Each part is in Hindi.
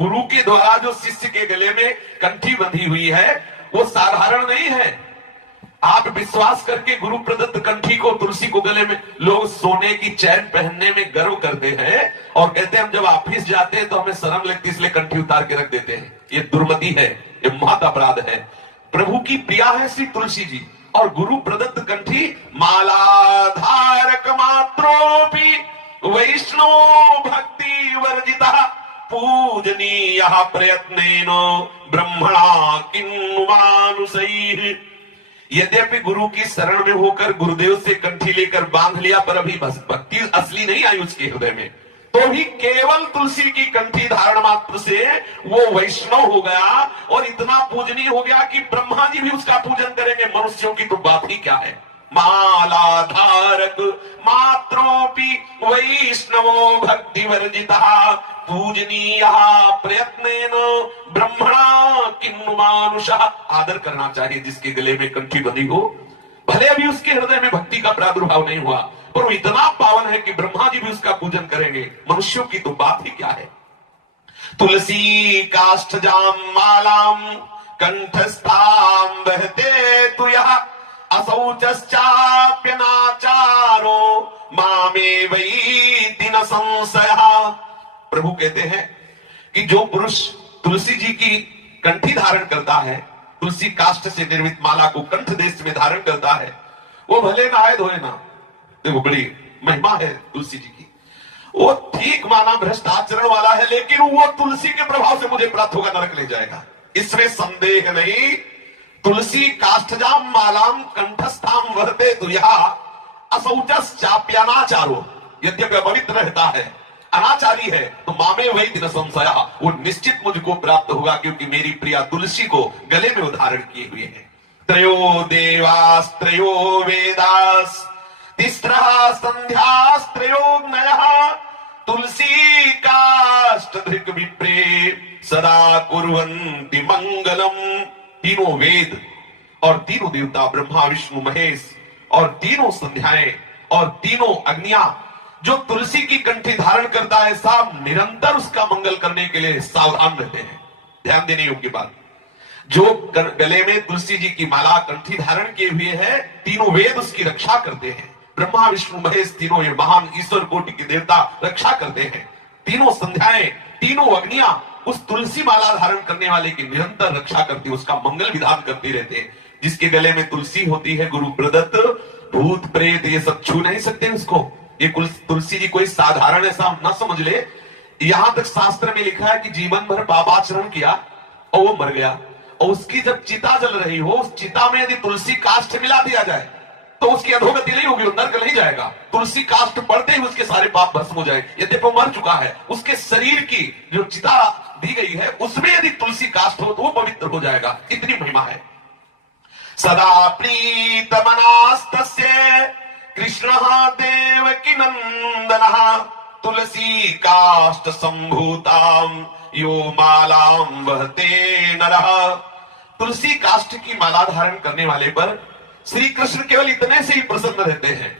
गुरु के द्वारा जो शिष्य के गले में कंठी बंधी हुई है वो साधारण नहीं है। आप विश्वास करके गुरु प्रदत्त कंठी को, तुलसी को गले में, लोग सोने की चैन पहनने में गर्व करते हैं और कहते हैं हम जब ऑफिस जाते हैं तो हमें शर्म लगती है इसलिए कंठी उतार के रख देते हैं। ये दुर्मति है, ये महत अपराध है। प्रभु की प्रिया है श्री तुलसी जी और गुरु प्रदत्त कंठी मालाधारक मात्रोपि वैष्णव भक्ति वर्जिता पूजनीय प्रयत्नेन ब्रह्मणा किन्नु मानुषैः। यद्यपि गुरु की शरण में होकर गुरुदेव से कंठी लेकर बांध लिया पर अभी भक्ति असली नहीं आई उसके हृदय में, तो भी केवल तुलसी की कंठी धारण मात्र से वो वैष्णव हो गया और इतना पूजनीय हो गया कि ब्रह्मा जी भी उसका पूजन करेंगे। मनुष्यों की तो बात ही क्या है। मालाधारक मात्रोपि वैष्णवो भक्ति वर्जिता पूजनीय प्रयत्नेन ब्रह्मणा किन्नु मानुषः। आदर करना चाहिए जिसके गले में कंठी बंधी हो, भले अभी उसके हृदय में भक्ति का प्रादुर्भाव नहीं हुआ पर वो इतना पावन है कि ब्रह्मा जी भी उसका पूजन करेंगे। मनुष्यों की तो बात ही क्या है। तुलसी काष्ठजाम मालाम कंठस्थाम बहते तु यः असौचश्चाप्यनाचारो मामे वैति न संशयः। प्रभु कहते हैं कि जो पुरुष तुलसी जी की कंठी धारण करता है, तुलसी काष्ठ से निर्मित माला को कंठ देश में धारण करता है, वो भले नहाए धोए ना, देखो बड़ी महिमा है तुलसी जी की। वो ठीक माना भ्रष्ट आचरण वाला है लेकिन वो तुलसी के प्रभाव से मुझे प्राप्त होगा, नरक ले जाएगा, इसमें संदेह नहीं। तुलसी काष्ठजाम मालाम कंठस्थाम वहते तु यः असौचश्चाप्यनाचारो। यद्यपि अपवित्र रहता है, अनाचारी है, तो मामे वैति न संशयः, वो निश्चित मुझको प्राप्त होगा क्योंकि मेरी प्रिया तुलसी को गले में धारण किए हुए है। त्रयो देवास्त्रयो वेदास तिस्रः संध्यास्त्रयोऽग्नयः तुलसी काष्ठधृक् विप्रे सदा कुर्वन्ति मंगलम। तीनों वेद और तीनों देवता ब्रह्मा विष्णु महेश और तीनों संध्याएं और तीनों अग्नियां जो तुलसी की कंठी धारण करता है, सब निरंतर उसका मंगल करने के लिए सावधान रहते हैं। ध्यान देने योग्य बात, जो गले में तुलसी जी की माला कंठी धारण किए हुए है, तीनों वेद उसकी रक्षा करते हैं। ब्रह्मा विष्णु महेश तीनों ये महान ईश्वर कोटि के देवता रक्षा करते हैं। तीनों संध्याएं, तीनों अग्नियां उस तुलसी माला धारण करने वाले की निरंतर रक्षा करती, उसका मंगल विधान करते रहते हैं। जिसके गले में तुलसी होती है गुरु प्रदत्त, भूत प्रेत ये सब छू नहीं सकते उसको। ये तुलसी जी कोई साधारण ऐसा न समझ ले। यहां तक शास्त्र में लिखा है कि जीवन भर पापाचरण किया और वो मर गया और उसकी जब चिता जल रही हो, उस चिता में यदि तुलसी काष्ठ मिला दिया जाए तो उसकी अधोगति नहीं होगी, वो नरक नहीं जाएगा। तुलसी काष्ठ पड़ते ही उसके सारे पाप भस्म हो जाए। यद्यपि वो मर चुका है, उसके शरीर की जो चिता दी गई है उसमें यदि तुलसी काष्ठ हो तो वो पवित्र हो जाएगा। इतनी महिमा है। सदा प्रीतमनास्तस्य कृष्णः देवकी नंदनः तुलसी काष्ठ संभूताम यो मालाम वहते नरः। तुलसी काष्ठ की माला धारण करने वाले पर श्री कृष्ण केवल इतने से ही प्रसन्न रहते हैं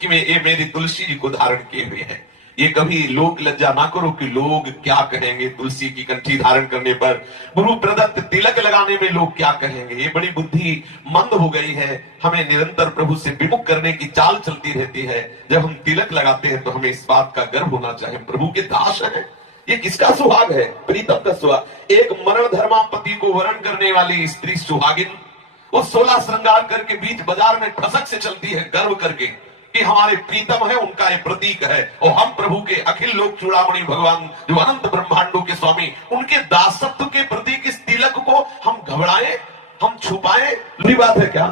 कि ये मेरी तुलसी जी को धारण किए हुए हैं। ये कभी लोक लज्जा ना करो कि लोग क्या कहेंगे तुलसी की कंठी धारण करने पर, गुरु प्रदत्त तिलक लगाने में लोग क्या कहेंगे। ये बड़ी बुद्धि मंद हो गई है। हमें निरंतर प्रभु से विमुख करने की चाल चलती रहती है। जब हम तिलक लगाते हैं तो हमें इस बात का गर्व होना चाहिए, प्रभु के दास है। ये किसका सुहाग है? प्रीतम का सुहाग। एक मरण धर्मा पति को वरण करने वाली स्त्री सुहागिन, वो 16 श्रृंगार करके बीच बाजार में ठसक से चलती है गर्व करके कि हमारे प्रीतम है, उनका ये प्रतीक है। और हम प्रभु के अखिल लोक चूड़ामणि भगवान जो अनंत ब्रह्मांडों के स्वामी, उनके दासत्व के प्रतीक इस तिलक को हम घबराएं, हम छुपाएं, बुरी बात है क्या?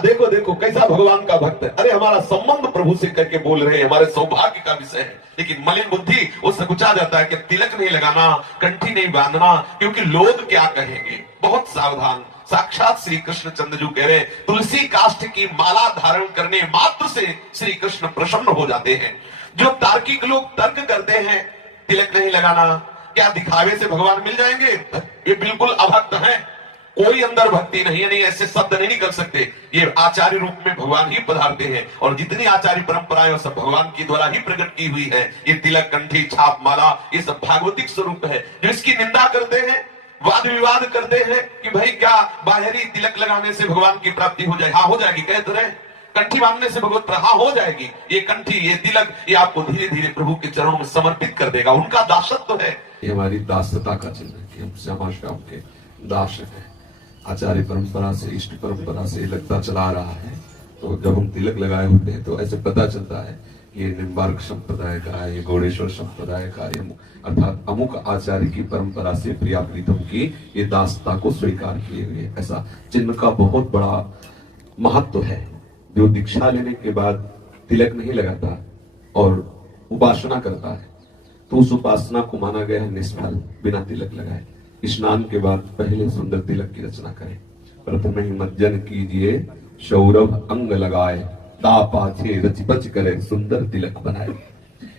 देखो देखो कैसा भगवान का भक्त है। अरे हमारा संबंध प्रभु से करके बोल रहे हैं, हमारे सौभाग्य का विषय है। लेकिन मलिन बुद्धि वो सकुचा जाता है कि तिलक नहीं लगाना, कंठी नहीं बांधना, क्योंकि लोग क्या कहेंगे। बहुत सावधान। साक्षात श्री कृष्ण चंद्रजू कह रहे, तुलसी काष्ठ की माला धारण करने मात्र से श्री कृष्ण प्रसन्न हो जाते हैं। जो तार्किक लोग तर्क करते हैं तिलक नहीं लगाना, क्या दिखावे से भगवान मिल जाएंगे, ये बिल्कुल अभक्त हैं। कोई अंदर भक्ति नहीं है, नहीं ऐसे शब्द नहीं निकल सकते। ये आचार्य रूप में भगवान ही पधारते हैं और जितनी आचार्य परंपराएं वो सब भगवान के द्वारा ही प्रकट की हुई है। ये तिलक, कंठी, छाप, माला, ये सब भागवतिक स्वरूप है। जो इसकी निंदा करते हैं, वाद विवाद करते हैं कि भाई क्या बाहरी तिलक लगाने से भगवान की प्राप्ति हो जाए, हाँ हो जाएगी, कहते रहे। कंठी बांधने से भगवत हाँ हो जाएगी। ये कंठी, ये तिलक, ये आपको धीरे धीरे प्रभु के चरणों में समर्पित कर देगा। उनका दासत्व है। ये हमारी दासता का चिन्ह है कि हम श्यामा श्याम के दास हैं। आचार्य परंपरा से, इष्ट परंपरा से लगता चला रहा है। तो जब हम तिलक लगाए होते हैं तो ऐसे पता चलता है ये निम्बार्क संप्रदाय का है, ये गौड़ेश्वर संप्रदाय का, अर्थात अमुक आचार्य की परंपरा से प्रिया प्रीतम की ये दासता को स्वीकार किए हुए। ऐसा चिन्ह का बहुत बड़ा महत्व है। जो दीक्षा लेने के बाद तिलक नहीं लगाता और उपासना करता है तो उस उपासना को माना गया है निष्फल, बिना तिलक लगाए। स्नान के बाद पहले सुंदर तिलक की रचना करें। प्रथम ही मज्जन कीजिए, सौरभ अंग लगाए, ता पाछे रच बच करे, सुंदर तिलक बनाए।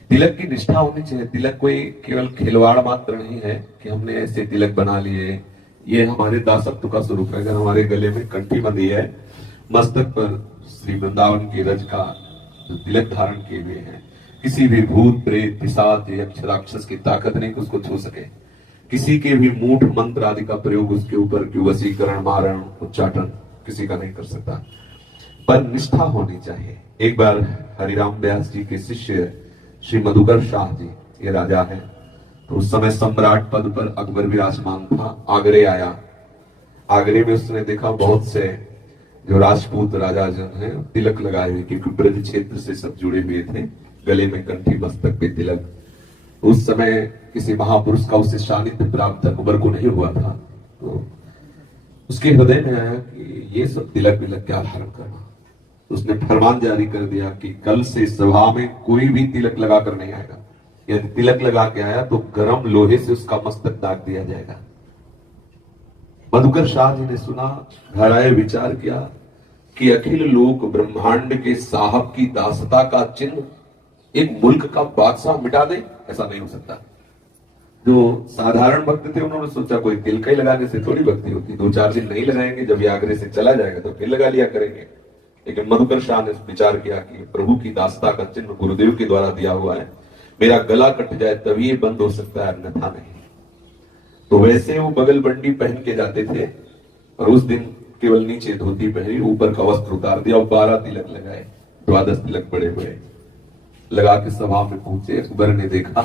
तिलक की निष्ठा होनी चाहिए। तिलक कोई केवल खिलवाड़ मात्र नहीं है कि हमने ऐसे तिलक बना लिए। ये हमारे दासत्व का स्वरूप है। अगर हमारे गले में कंठी बंधी है, मस्तक पर श्री वृंदावन की रज का तिलक धारण किए हुए हैं, किसी भी भूत प्रेत पिशाच यक्ष राक्षस की ताकत नहीं कि उसको छू सके। किसी के भी मूठ मंत्र आदि का प्रयोग उसके ऊपर की वशीकरण, मारण, उच्चाटन किसी का नहीं कर सकता। पर निष्ठा होनी चाहिए। एक बार हरिराम व्यास जी के शिष्य श्री मधुकर शाह जी, ये राजा हैं, तो उस समय सम्राट पद पर अकबर विराजमान था। आगरे आया। आगरे में उसने देखा बहुत से जो राजपूत राजा जन हैं तिलक लगाए हुए, क्योंकि ब्रज क्षेत्र से सब जुड़े हुए थे। गले में कंठी, मस्तक पे तिलक। उस समय किसी महापुरुष का उससे सानिध्य प्राप्त अकबर को नहीं हुआ था। तो उसके हृदय में आया कि ये सब तिलक विलक क्या धारण करना। उसने फरमान जारी कर दिया कि कल से सभा में कोई भी तिलक लगा कर नहीं आएगा। यदि तिलक लगा के आया तो गर्म लोहे से उसका मस्तक दाग दिया जाएगा। मधुकर शाह जी ने सुना, घर आए, विचार किया कि अखिल लोक ब्रह्मांड के साहब की दासता का चिन्ह एक मुल्क का बादशाह मिटा दे, ऐसा नहीं हो सकता। जो साधारण भक्त थे उन्होंने सोचा कोई तिलक ही लगाने से थोड़ी भक्ति होती, 2-4 दिन नहीं लगाएंगे, जब ये आगरे से चला जाएगा तो फिर लगा लिया करेंगे। लेकिन मधुकर शाह ने विचार किया कि प्रभु की दासता का चिन्ह गुरुदेव के द्वारा दिया हुआ है, मेरा गला कट जाए तभी ये बंद हो सकता है, अन्यथा नहीं। तो वैसे वो बगल बंडी पहन के जाते थे और उस दिन केवल नीचे धोती पहनी, ऊपर का वस्त्र उतार दिया और 12 तिलक लगाए। 12 तिलक बड़े हुए लगा के सभा में पहुंचे। अकबर ने देखा।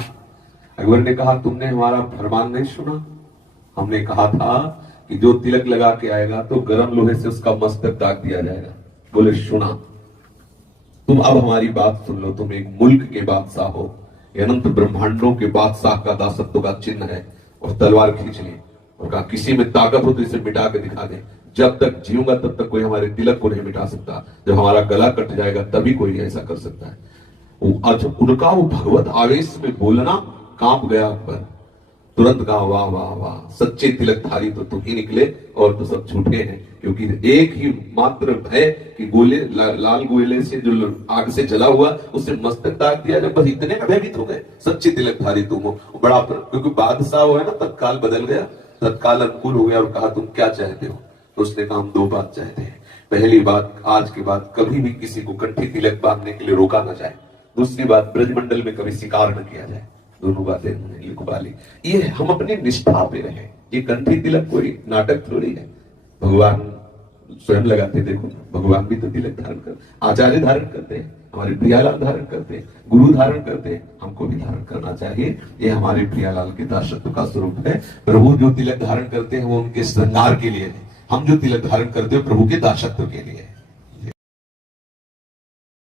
अकबर ने कहा, तुमने हमारा फरमान नहीं सुना? हमने कहा था कि जो तिलक लगा के आएगा तो गर्म लोहे से उसका मस्तक दाग दिया जाएगा। बोले, सुना। तुम अब हमारी बात सुन लो। तुम एक मुल्क के बादशाह हो, अनंत ब्रह्मांडों के बादशाह का दासत्व का चिन्ह है। और तलवार खींच ली और कहा, किसी में ताकत हो तो इसे मिटा के दिखा दे। जब तक जीऊंगा तब तक कोई हमारे तिलक को नहीं मिटा सकता। जब हमारा गला कट जाएगा तभी कोई ऐसा कर सकता है। उनका वो भगवत आवेश में बोलना कांप गया अकबर। तुरंत कहा, वाह वाह वाह, सच्चे तिलकधारी तो तुम ही निकले और तो सब झूठे हैं। क्योंकि एक ही मात्र है कि गोले लाल गोले से जो आग से जला हुआ उससे मस्तक दाग दिया, जब बस इतने भयभीत हो गए। सच्चे तिलकधारी तुम हो। बड़ा क्योंकि बादशाह वो है ना, तत्काल बदल गया, तत्काल अनुकूल हो गया और कहा, तुम क्या चाहते हो? तो उसने कहा, हम 2 बात चाहते हैं। पहली बात, आज के बाद कभी भी किसी को कंठी तिलक बांधने के लिए रोका ना जाए। दूसरी बात, ब्रजमंडल में कभी शिकार न किया जाए। दोनों बातें उन्होंने लिखवा ली। ये हम अपनी निष्ठा पे रहे। ये कंठी तिलक कोई नाटक थोड़ी है। भगवान स्वयं लगाते, देखो भगवान भी तो तिलक धारण कर, आचार्य धारण करते हैं, हमारे प्रियालाल धारण करते हैं, गुरु धारण करते हैं, हमको भी धारण करना चाहिए। ये हमारे प्रियालाल के दासत्व का स्वरूप है। प्रभु जो तिलक धारण करते हैं वो उनके श्रृंगार के लिए है। हम जो तिलक धारण करते हैं प्रभु के दासत्व के लिए है।